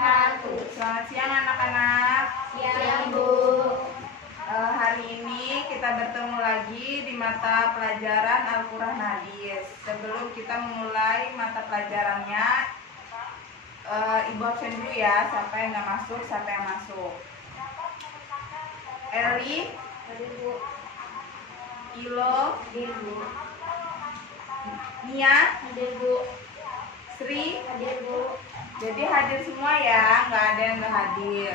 wabarakatuh. Selamat siang anak-anak. Siang, Bu. Hari ini kita bertemu lagi di mata pelajaran Al-Quran Hadis. Sebelum kita memulai mata pelajarannya, Ibu absen dulu ya. Siapa yang nggak masuk, siapa yang masuk. Eli, Hadir, Bu. Ilo, Hadir, Bu. Nia, Hadir, Bu. Sri. Hadir, Bu. Jadi hadir semua ya, nggak ada yang nggak hadir.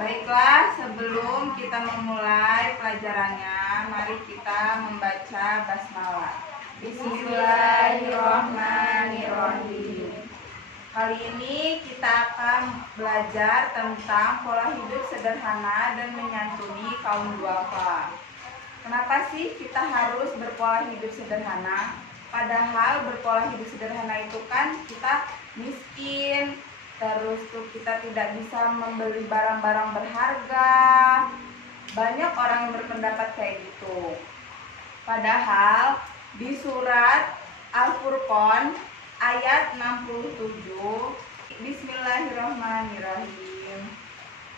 Baiklah, sebelum kita memulai pelajarannya, mari kita membaca basmalah. Bismillahirrahmanirrahim. Kali ini kita akan belajar tentang pola hidup sederhana dan menyantuni kaum duafa. Kenapa sih kita harus berpola hidup sederhana? Padahal berpola hidup sederhana itu kan kita miskin, terus tuh kita tidak bisa membeli barang-barang berharga. Banyak orang yang berpendapat kayak gitu. Padahal di surat Al-Furqan ayat 67, Bismillahirrahmanirrahim.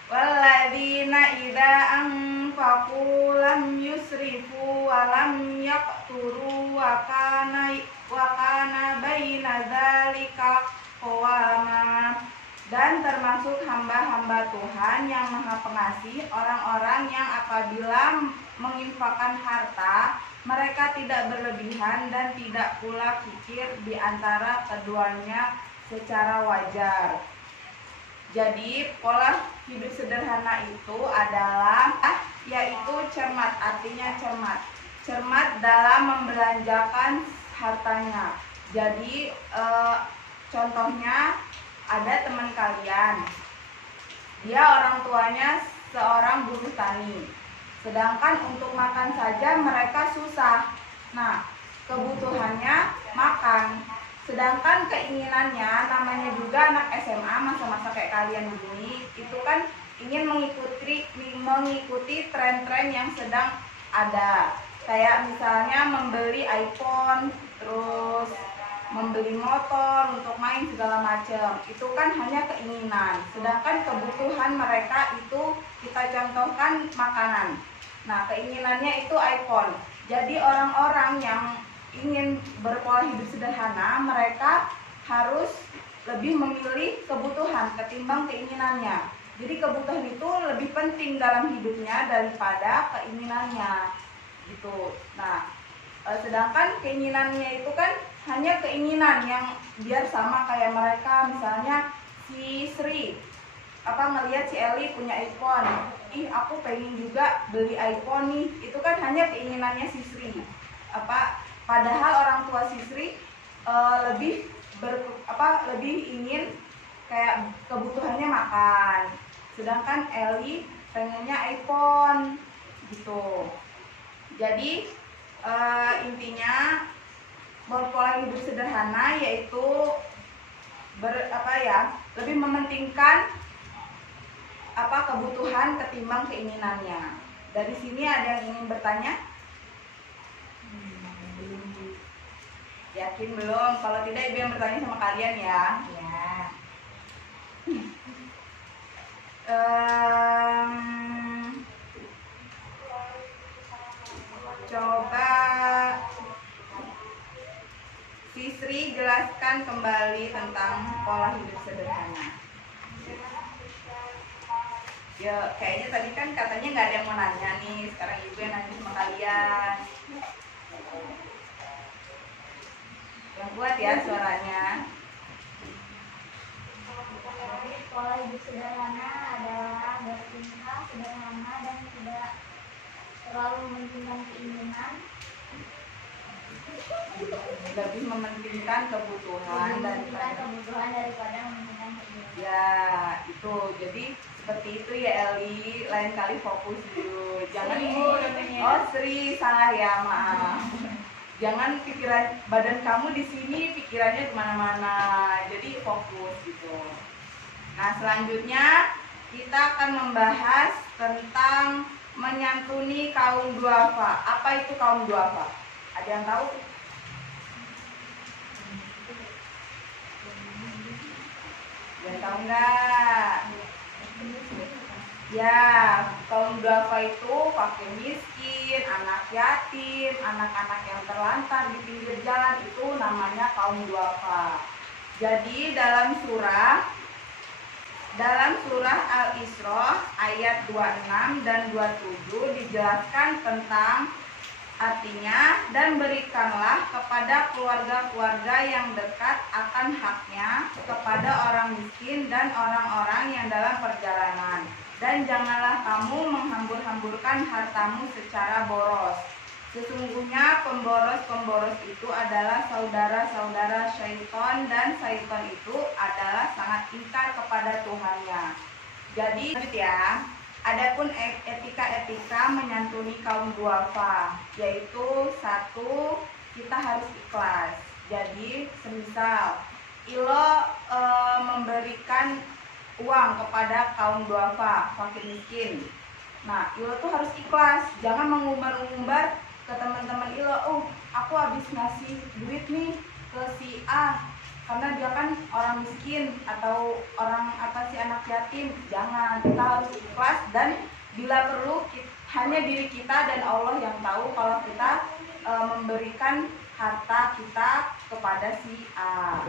Walladzina idza anfaqu lam yusrifu wa lam yaqturu wa kana baina dzalika qawama. Dan termasuk hamba-hamba Tuhan yang Maha Pengasih, orang-orang yang apabila menginfakkan harta, mereka tidak berlebihan dan tidak pula kikir di antara keduanya secara wajar. Jadi pola hidup sederhana itu adalah yaitu cermat, artinya cermat. Cermat dalam membelanjakan hartanya. Jadi contohnya ada teman kalian, dia orang tuanya seorang buruh tani, sedangkan untuk makan saja mereka susah. Nah, kebutuhannya makan, sedangkan keinginannya, namanya juga anak SMA, masa-masa kayak kalian begini, itu kan ingin mengikuti tren-tren yang sedang ada. Kayak misalnya membeli iPhone, terus membeli motor untuk main segala macam. Itu kan hanya keinginan. Sedangkan kebutuhan mereka itu kita contohkan makanan. Nah, keinginannya itu iPhone. Jadi orang-orang yang ingin berpola hidup sederhana, mereka harus lebih memilih kebutuhan ketimbang keinginannya. Jadi kebutuhan itu lebih penting dalam hidupnya daripada keinginannya, gitu. Nah, sedangkan keinginannya itu kan hanya keinginan yang biar sama kayak mereka. Misalnya si Sri ngelihat si Eli punya iPhone, aku pengen juga beli iPhone nih. Itu kan hanya keinginannya si Sri. Padahal orang tua si Sri lebih ingin kayak kebutuhannya makan, sedangkan Eli pengennya iPhone, gitu. Jadi intinya berpola hidup sederhana yaitu lebih mementingkan kebutuhan ketimbang keinginannya. Dari sini ada yang ingin bertanya? Yakin belum? Kalau tidak, Ibu yang bertanya sama kalian ya. Ya. Coba Sisri jelaskan kembali tentang pola hidup sederhana. Ya, kayaknya tadi kan katanya nggak ada yang mau nanya nih. Sekarang Ibu yang nanya sama kalian. Yang kuat ya suaranya. Pola hidup sederhana adalah bertingkah sederhana dan tidak terlalu mementingkan keinginan, Lebih mementingkan kebutuhan daripada mementingkan keinginan. ya itu. Jadi seperti itu ya Eli. Lain kali fokus dulu. Jangan Oh Sri, salah ya, maaf. Jangan pikiran badan kamu di sini, pikirannya kemana-mana. Jadi fokus gitu. Nah, selanjutnya kita akan membahas tentang menyantuni kaum duafa. Apa itu kaum duafa? Ada yang tahu? Ada yang tahu nggak? Ya, kaum duafa itu fakir miskin, anak yatim, anak-anak yang terlantar di pinggir jalan, itu namanya kaum duafa. Jadi dalam surah Al-Isra ayat 26 dan 27 dijelaskan tentang artinya, dan berikanlah kepada keluarga-keluarga yang dekat akan haknya kepada orang miskin dan orang-orang yang dalam perjalanan. Dan janganlah kamu menghambur-hamburkan hartamu secara boros. Sesungguhnya pemboros-pemboros itu adalah saudara-saudara syaitan, dan syaitan itu adalah sangat ingkar kepada Tuhannya. Jadi ya, adapun etika-etika menyantuni kaum duafa, yaitu satu, kita harus ikhlas. Jadi semisal Ilo memberikan uang kepada kaum duafa, fakir miskin. Nah, Ilo tuh harus ikhlas, jangan mengumbar-umbar ke teman-teman Ilo, aku habis ngasih duit nih ke si A karena dia kan orang miskin atau orang anak yatim. Jangan, kita harus ikhlas, dan bila perlu hanya diri kita dan Allah yang tahu kalau kita memberikan harta kita kepada si A.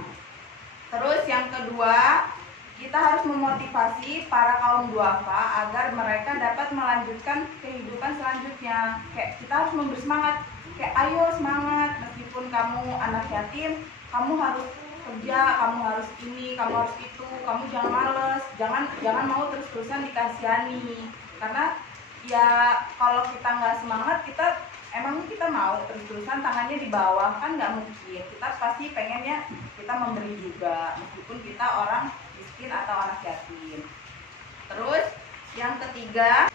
Terus yang kedua, kita harus memotivasi para kaum duafa agar mereka dapat melanjutkan kehidupan selanjutnya. Kayak kita harus memberi semangat, kayak ayo semangat, meskipun kamu anak yatim, kamu harus kerja, kamu harus ini, kamu harus itu, kamu jangan males, jangan mau terus-terusan dikasihani. Karena ya kalau kita nggak semangat, kita mau terus-terusan tangannya di bawah, kan nggak mungkin. Kita pasti pengennya kita memberi juga, meskipun kita orang miskin atau anak yatim. Terus yang ketiga,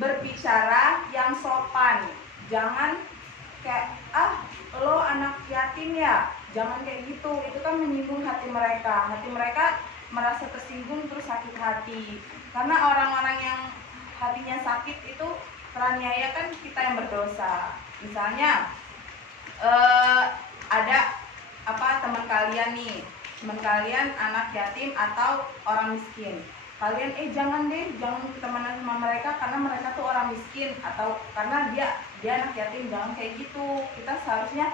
berbicara yang sopan. Jangan kayak lo anak yatim ya, jangan kayak gitu. Itu kan menyinggung hati mereka. Hati mereka merasa tersinggung, terus sakit hati. Karena orang-orang yang hatinya sakit itu teraniaya, kan kita yang berdosa. Misalnya ada teman kalian nih, teman kalian anak yatim atau orang miskin. Kalian jangan temenan sama mereka karena mereka tuh orang miskin, atau karena dia anak yatim. Jangan kayak gitu. Kita seharusnya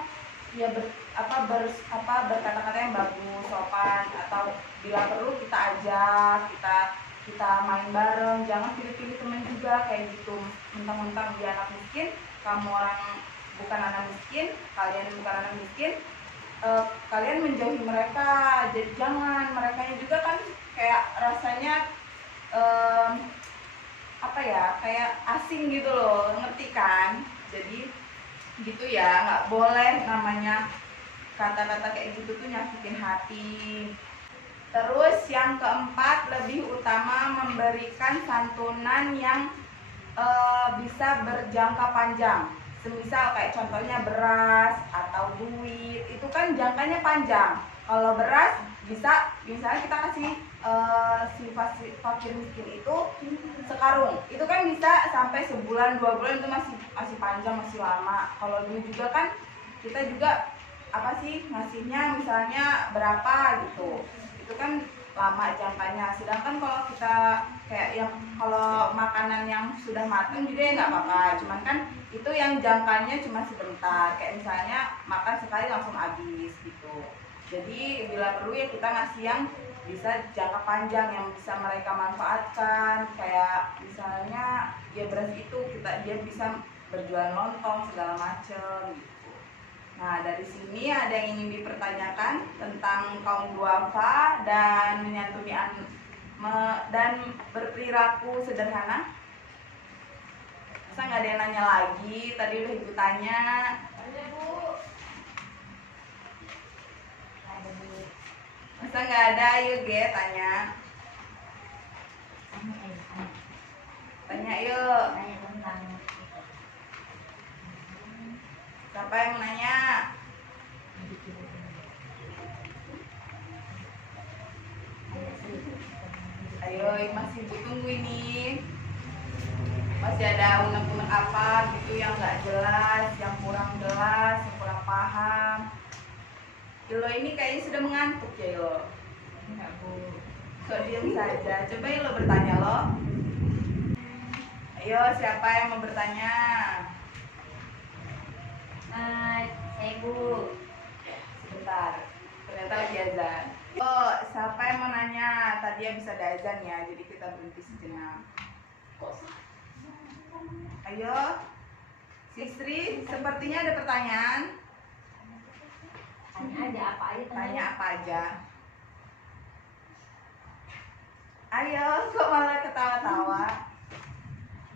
ya berkata-kata yang bagus, sopan, atau bila perlu kita ajak, kita main bareng. Jangan pilih-pilih teman juga kayak gitu. Mentang-mentang dia anak miskin, kamu bukan anak miskin, kalian bukan anak miskin, kalian menjauhi mereka. Jadi jangan, mereka juga kan kayak rasanya kayak asing gitu loh, ngerti kan? Jadi gitu ya, nggak boleh namanya kata-kata kayak gitu tuh nyakitin hati. Terus yang keempat, lebih utama memberikan santunan yang bisa berjangka panjang. Semisal kayak contohnya beras atau duit, itu kan jangkanya panjang. Kalau beras bisa, misalnya kita kasih si fakir miskin itu sekarung, itu kan bisa sampai sebulan 2 bulan, itu masih panjang, masih lama. Kalau duit juga kan kita juga ngasihnya misalnya berapa gitu, itu kan lama jangkanya. Sedangkan kalau kita kayak kalau makanan yang sudah matang juga ya nggak apa-apa, cuman kan itu yang jangkanya cuma sebentar, kayak misalnya makan sekali langsung habis gitu. Jadi bila perlu ya kita ngasih yang bisa jangka panjang, yang bisa mereka manfaatkan. Kayak misalnya ya beras itu dia bisa berjualan lontong segala macem gitu. Nah, dari sini ada yang ingin dipertanyakan tentang kaum duafa dan menyantuni dan berperilaku sederhana. Masa nggak ada yang nanya lagi? Tadi udah ibu tanya. Ada Bu. Masa nggak ada? Yuk tanya. Tanya yuk. Siapa yang nanya? Ayo, masih tunggu ini. Masih ada unek-unek apa gitu yang nggak jelas, yang kurang jelas, yang kurang paham. Yo ini kayaknya sudah mengantuk ya yo. Enggak Bu. Kok diem saja? Coba lo bertanya lo. Ayo, siapa yang mau bertanya? Saya Bu. Sebentar, ternyata lagi azan. Oh, siapa yang mau nanya? Tadi ya bisa ada azan ya, jadi kita berhenti sejenak. Ayo, Sisri, sepertinya ada pertanyaan. Tanya aja apa aja. Tanya apa aja. Ayo, kok malah ketawa-tawa?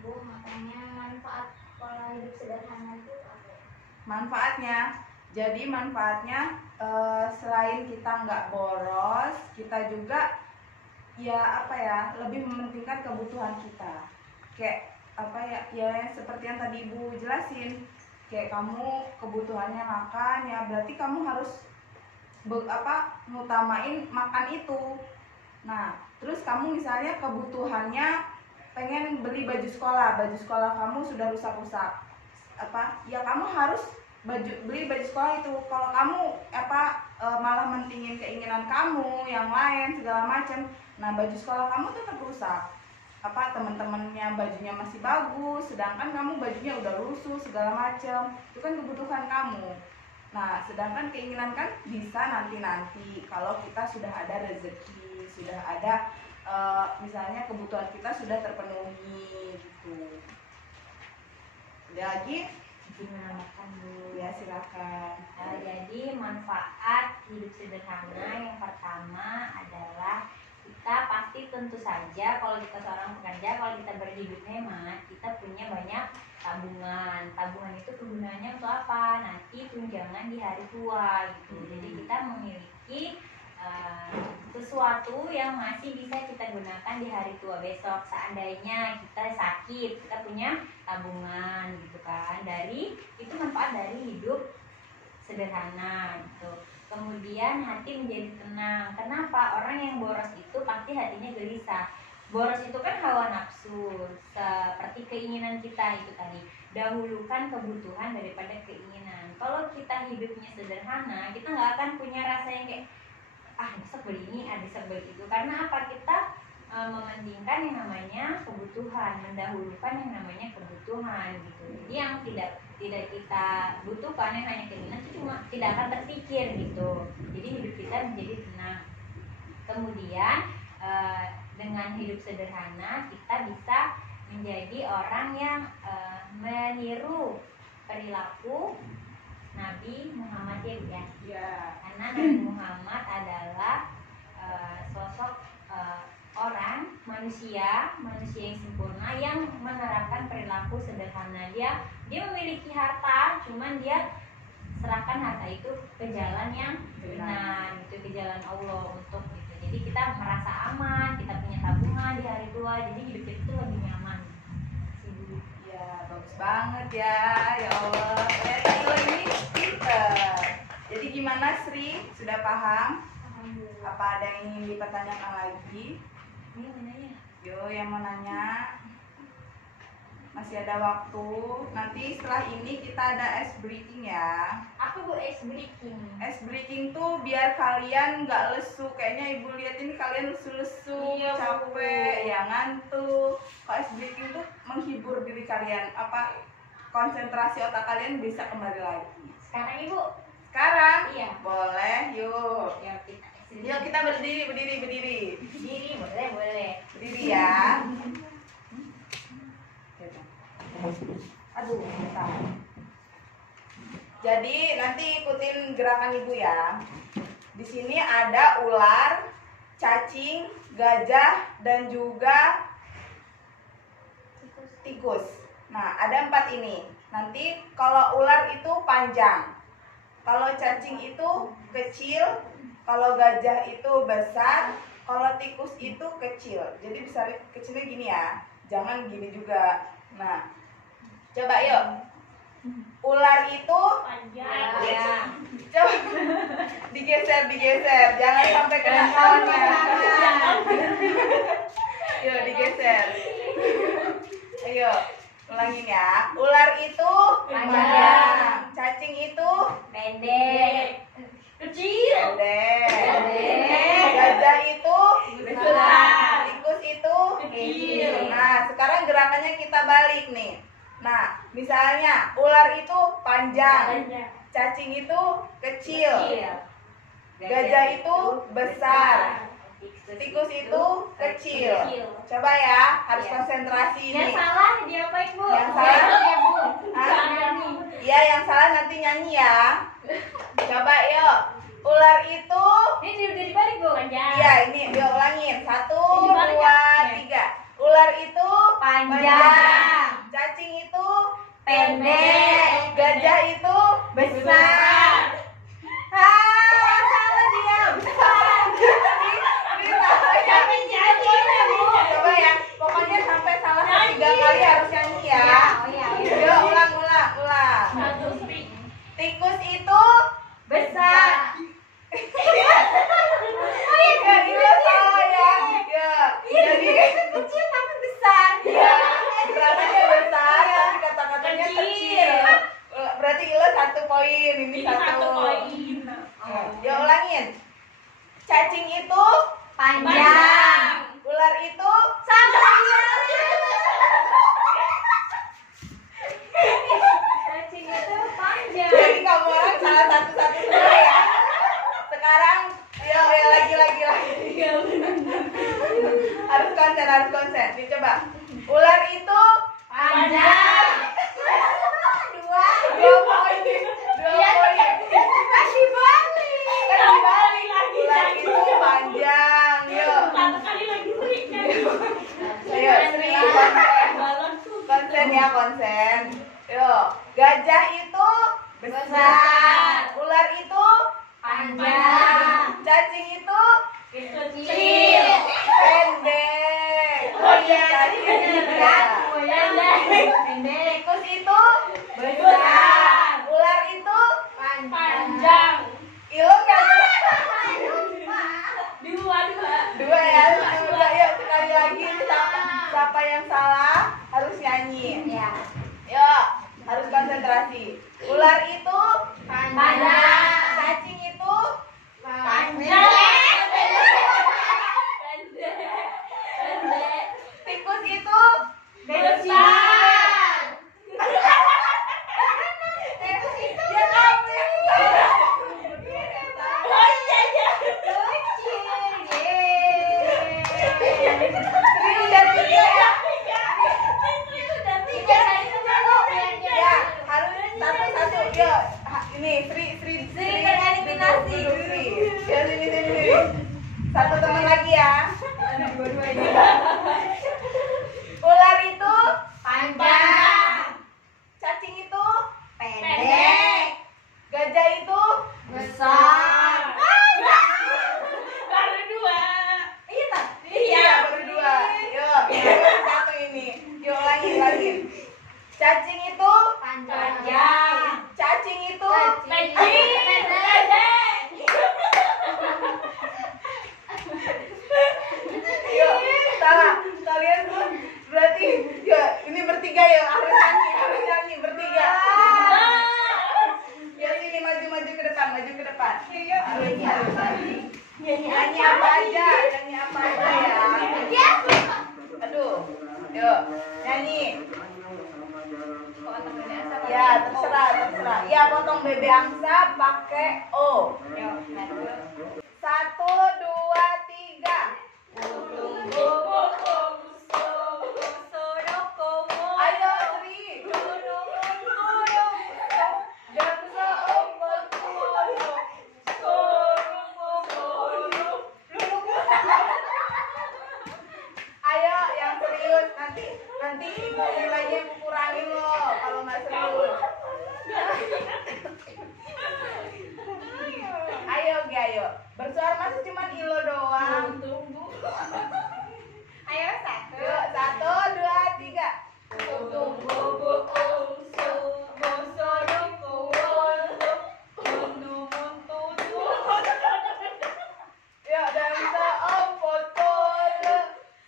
Bu, makanya manfaat pola hidup sederhana itu apa? Manfaatnya, jadi manfaatnya selain kita nggak boros, kita juga ya apa ya, lebih mementingkan kebutuhan kita. Kayak apa ya, ya seperti yang tadi Ibu jelasin, kayak kamu kebutuhannya makan, ya berarti kamu harus ngutamain makan itu. Nah, terus kamu misalnya kebutuhannya pengen beli baju sekolah kamu sudah rusak-rusak, ya kamu harus beli baju sekolah itu. Kalau kamu malah mentingin keinginan kamu yang lain segala macam, nah baju sekolah kamu tetap rusak. Teman-temannya bajunya masih bagus, sedangkan kamu bajunya udah lusuh segala macam. Itu kan kebutuhan kamu. Nah, sedangkan keinginan kan bisa nanti kalau kita sudah ada rezeki, sudah ada misalnya kebutuhan kita sudah terpenuhi gitu. Ada lagi? Gimana makan Bu? Ya silakan. Jadi manfaat hidup sederhana yang pertama adalah kita pasti tentu saja kalau kita seorang pekerja, kalau kita berhidup hemat, kita punya banyak tabungan. Tabungan itu kegunaannya untuk apa? Nanti tunjangan di hari tua gitu. Jadi kita memiliki sesuatu yang masih bisa kita gunakan di hari tua besok. Seandainya kita sakit, kita punya tabungan gitu kan. Itu manfaat dari hidup sederhana gitu. Kemudian hati menjadi tenang. Kenapa? Orang yang boros itu pasti hatinya gelisah. Boros itu kan hawa nafsu, seperti keinginan kita itu tadi. Dahulukan kebutuhan daripada keinginan. Kalau kita hidupnya sederhana, kita nggak akan punya rasa yang kayak besok beli ini, besok beli itu. Karena apa? Kita mementingkan yang namanya kebutuhan, mendahulukan yang namanya kebutuhan gitu. Jadi yang tidak kita butuhkan, yang hanya keinginan itu cuma tidak akan terpikir gitu. Jadi hidup kita menjadi tenang. Kemudian dengan hidup sederhana kita bisa menjadi orang yang meniru perilaku Nabi Muhammad ya. Karena Nabi Muhammad adalah sosok orang manusia yang sempurna yang menerapkan perilaku sederhana. Dia memiliki harta, cuman dia serahkan harta itu ke jalan yang benar, gitu, ke jalan Allah untuk gitu. Jadi kita merasa aman, kita punya tabungan di hari tua, jadi hidup kita itu lebih nyaman. Ya, bagus banget ya, ya Allah. Ternyata lo ini pinter. Jadi gimana Sri? Sudah paham? Apa ada yang ingin dipertanyakan lagi? Ini mananya? Yo, yang mau nanya? Masih ada waktu. Nanti setelah ini kita ada ice breaking ya. Apa Bu ice breaking? Ice breaking tuh biar kalian nggak lesu. Kayaknya Ibu lihat ini kalian lesu-lesu, Iya, capek, Bu. ya ngantuk. Kalau ice breaking tuh menghibur diri kalian. Konsentrasi otak kalian bisa kembali lagi. Sekarang Ibu? Sekarang? Iya. Boleh, yuk. Ya, kita Yuk kita berdiri. berdiri, boleh. Berdiri ya. Aduh, bentar. Jadi nanti ikutin gerakan Ibu ya. Di sini ada ular, cacing, gajah, dan juga tikus. Nah, ada 4 ini. Nanti kalau ular itu panjang, kalau cacing itu kecil, kalau gajah itu besar, kalau tikus itu kecil. Jadi besar kecilnya gini ya, jangan gini juga. Nah, coba yuk. Ular itu Panjang. ya. Coba digeser, jangan sampai kena kawannya. Yuk digeser. Ayo, ulangin ya. Ular itu panjang, cacing itu Pendek. Kecil. pendek, gajah itu besar. Tikus itu kecil. Nah, sekarang gerakannya kita balik nih. Nah, misalnya ular itu panjang, cacing itu kecil, gajah itu besar, tikus itu kecil. Coba ya, harus konsentrasi Yang ini. salah diapain, Bu? Yang salah? Ya, Bu. Hah? Nyanyi. Iya, yang salah nanti nyanyi ya. Coba yuk. Ular itu, Ini udah dibalik, Bu. iya ini yuk ulangin. 1, Dibalik 2, ya? 3. Ular itu Panjang. cacing itu Pendek. gajah itu Besar. Salah diam. Ini salah ya. Coba ya, pokoknya sampai salah 3 kali harus nyanyi ya. Oh iya. Yuk ulang. Tikus itu Besar. ya ini salah ya. Ya. Jadi Kecil tapi besar. ya gerakannya besar tapi kata-katanya kecil. Berarti Ila 1 poin, ini 1 poin. Ya ulangin. Cacing itu Panjang. ular itu Sama. Cacing itu panjang. jadi kamu orang salah satu-satu semua ya. Sekarang yuk ya lagi. Harus konsen. Nih coba. Ular itu Panjang. 2 poin. 2 poin. Kasih balik. Kan dibalik. Ular itu panjang. Yuk. Ayo, Sri. Konsen ya, konsen. Yuk. Gajah itu Besar. Ular itu Panjang. cacing itu Kecil. pendek. Oh iya, Cacing berat. pendek. Pendek. Tikus itu Besar. Ular itu Panjang. Ilo kan? Dua. 2 ya. Coba yuk sekali lagi. Siapa yang salah harus nyanyi. Ya. Yuk, harus konsentrasi. Ular itu Panjang. cacing itu Panjang. tikus itu Besar. ya kamu yang salah. Sri udah 3 ya. Ya, harus satu-satu. Yuk, ini Sri kan eliminasi. duduk, Sri. Ya, sini. Satu teman lagi ya. Ular itu Panjang. cacing itu Pendek. gajah itu Besar. iya baru 2. Yuk, baru 1 ini. Yuk lagi. Cacing itu Panjang. cacing itu yuk salah kalian tuh berarti ya ini bertiga ya harus nyanyi bertiga. Ya sini maju ke depan. Nyanyi apa aja ya. Aduh, yuk nyanyi. Ya terserah. Ya potong bebek angsa pakai O. 1, 2, 3. Ayo Sri. Ayo yang serius nanti ibu nilainya kurangin loh kalau nggak serius. Ayo. Bersuara masa cuma ilo doang. Ayo 1. Yuk 1, 2, 3. Yuk dan seompot-pot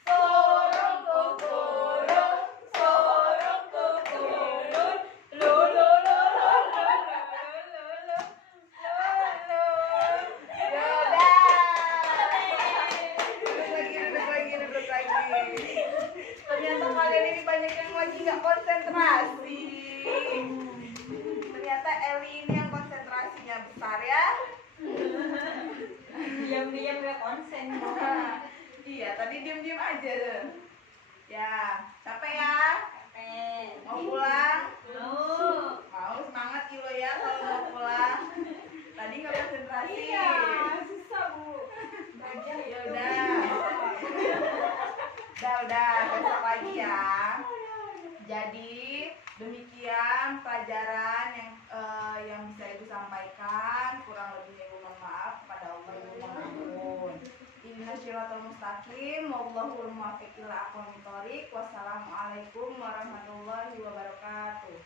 sorong kokoro sorong kokoro lo lo lo lo lo lo. Yaudah. Duduk Ternyata kalian ini banyak yang lagi nggak konsentrasi. Ternyata Eli ini yang konsentrasinya besar ya. Diam-diam gak konsen. Iya, tadi diam-diam aja tuh. Ya, capek ya? Capek. Mau pulang? Mau. Mau semangat kilo ya kalau mau pulang. Tadi nggak konsentrasi. Iya, susah Bu. Ya udah. Udah, besok lagi ya. Jadi demikian pelajaran yang bisa Ibu sampaikan. Kurang lebihnya Ibu mohon maaf kepada Allah, Ibu mohon ampun. Ihdinas shiratal mustaqim, wallahul muwaffiq ila aqwamit thoriq. Wassalamualaikum warahmatullahi wabarakatuh.